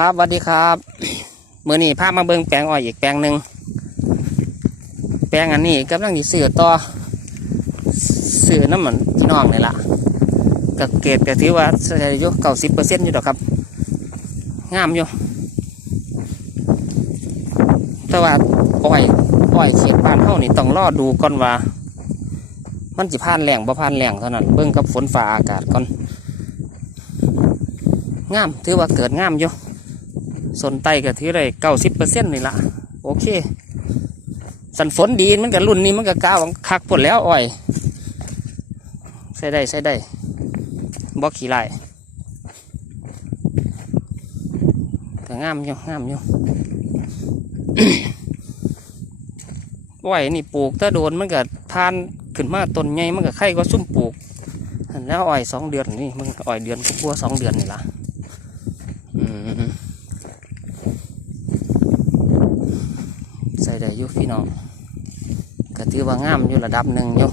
ครับสวัสดีครับมือนี้พามาเบิงแปลงอ้อยอีกแปลงหนึ่งแปลงอันนี้กำลังดีซื้อต่อซื้อน้ำมันพี่น้องนี่ละกับเกรดก็ถือว่าใส่อยู่เก้าสิบเปอร์เซ็นต์อยู่ดอกครับงามอยู่แต่ว่าอ้อยอ้อยเขียดบ้านเฮานี่ต้องรอดูก่อนว่า มันสิผ่านแหล่งบ่ผ่านแหล่งเท่านั้นเบิ่งกับฝนฟ้าอากาศก่อนงามถือว่าเกิดงามอยู่ สนไตก็ถือได้เก้าสิบเปอร์เซ็นต์นี่ละโอเค สันฝนดีมันกับรุ่นนี้มันก็ก้าวคักปวดแล้วอ้อย ใส่ได้ใส่ได้บอกขี่ไล่แต่งามอยู่งามอยู่อ้อยนี่ปลูกถ้าโดนมันก็ทานขึ้นมาต้นใหญ่มันก็ไข่ก็ซุ่มปลูกแล้วอ้อยสองเดือนนี่มันอ้อยเดือนกลัวสองเดือนนี่ละ อืมใส่ได้ อยู่พี่น้องก็ถือว่างามอยู่ระดับหนึ่งอยู่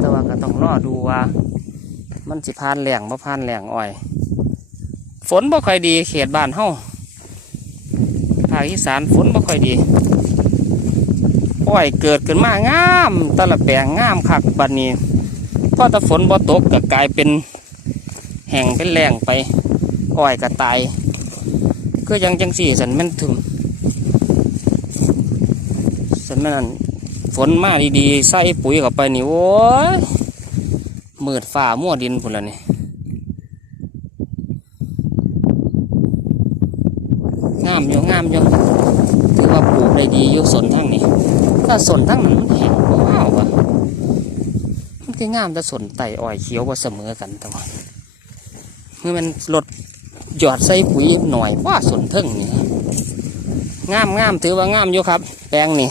แต่ว่าก็ต้องรอดูว่า มันสิพานแหล่งบ่พานแหล่งอ้อย ฝนบ่ค่อยดีเขตบ้านเฮาภาคอีสานฝนบ่ค่อยดีอ้อยเกิดขึ้นมางามตะละแปลงงามคักบัดนี้พอต่ฝนบ่ตกก็กลายเป็นแห้งเป็นแหล่งไปอ้อยก็ตายก็ยังจังสี่สันแมันถึง นแม่นฝนมาดีๆใส่ปุ๋ยเข้าไปนี่โอ้ยมืดฝ่ามั่วดินพุ่นละนี่งามอยู่งามอยู่ถือว่าปลูกได้ดีอยู่สนทั้งนี้ถ้าสนทั้งนั้นมันแห้งว้าววะมันก็งามแต่สนไต่อ้อยเขียวว่าเสมอกันแต่ว่าเมื่อมันลดหยอดใส่ปุ๋ยหน่อยว่าสนเทิงนี่งามงามถือว่างามอยู่ครับ แปลงนี่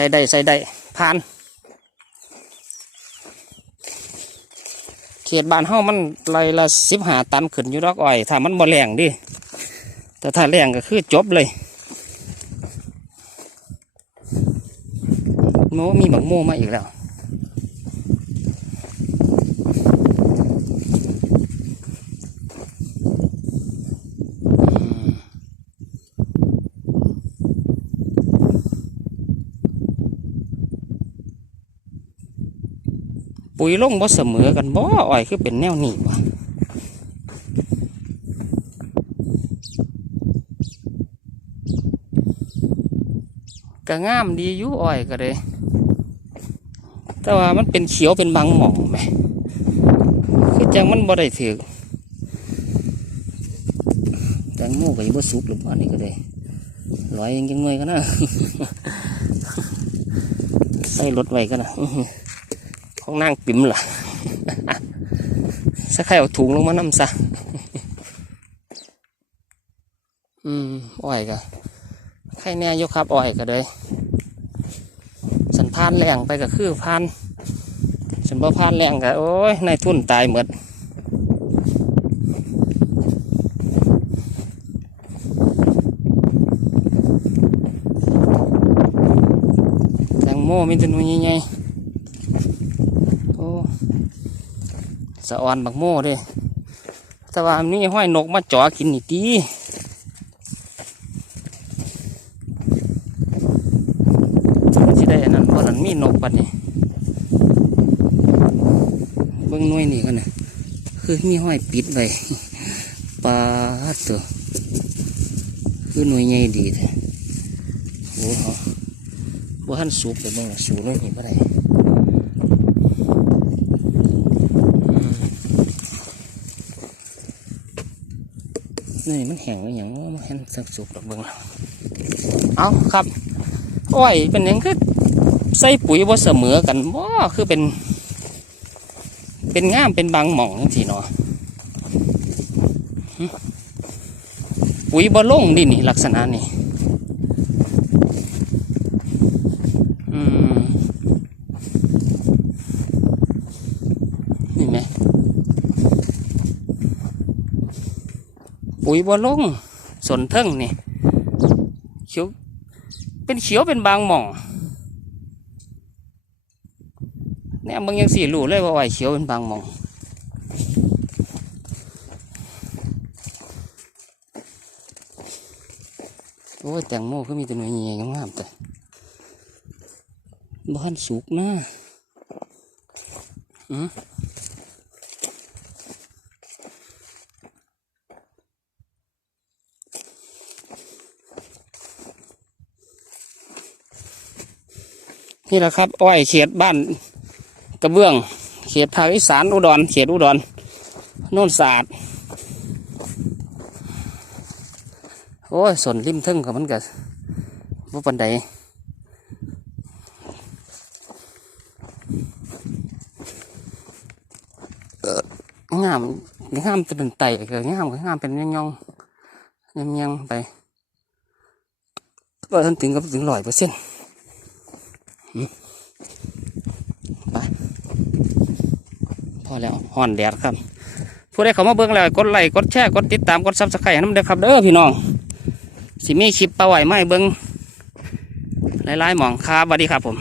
ส่ได้ใส่ได้ผ่าน เขตบ้านเฮามันไรละสิบหาตันขึ้นอยู่ดอกอ้อยถ้ามันบ่แรงดิแต่ถ้าแรงก็คือจบเลยโมมีบักโมมาอีกแล้ว ปุ๋ยลงบ่เสมอกันบ่อ้อยคือเป็นแนวนี้วะก็งามดีอยู่อ้อยก็เลยแต่ว่ามันเป็นเขียวเป็นบางหมองไหมคือจังมันบ่ได้ถือแตงโมก็ยังบ่สุกหรือเปล่านี่ก็ได้ร้อยยังจังเงยกันนะใส่รถไว้กันนะ ของนางปิ่มล่ะสักใครเอาถุงลงมานำซะ อืมอ้อยก็ใครแน่ยกครับอ้อยก็เลยสันพานแรงไปก็คือพานสันบ่พานแรงก็โอ้ยนายทุนตายหมดแตงโมมีแตัวนูใหญ่ๆ สะออนบักโม่เด้แต่ว่านี้ห้อยนกมาจ่อกินนี่ตีสิได้อันนั้นเพราะนั้นมีนกปัดนี่เบิ่งหน่วยนี่กันนะคือมีห้อยปิดไว้ปลาตัวคือหน่วยใหญ่ดีแท้โอ้โหว่าหันสูบไปเบิ่งสูบเลยนี่บ่ได้ นี่มันแห้งอย่างมันแห้งสักสุกดอกเบิ้งแล้วเอาครับอ้อยเป็นอย่างคือใส่ปุ๋ยว่าเสมอกันว่าคือเป็น เป็นง่ามเป็นบางหม่องทีเนาะปุ๋ยบ่ลงดินี่ลักษณะนี่ ปุ๋ยบ่ลงสนเทิงนี่เขียวเป็นเขียวเป็นบางหม่องเนี่ยมึงยังสี่หลูเลยว่าไหวเขียวเป็นบางหมอง โอ้แตงโมก็มีแต่หน่วยเงี้ยงามแต่บ้านสุกนะอืม นี่แหละครับอ้อยเขตบ้านกระเบื้อง เขตภาคอีสานอุดรเขตอุดรโน่นสะอาดโอ้ยส่วนริมทึ่งกับมันก็บ่ปันใดงามงามเป็นไตก็งามงามเป็นย่องย่องยองยังๆไปก็ถึงกับถึงร้อยเปอร์เซ็นต์ ไปพอแล้วห่อนแดดครับ ผู้ใดเข้ามาเบิ่งแล้วกดไลค์กดแชร์กดติดตามกดซับสไครต์น้ำเด้อครับเด้อพี่น้องสิมีคลิปปลาไหวไหมเบิงหลายๆหมองครับสวัสดีครับผม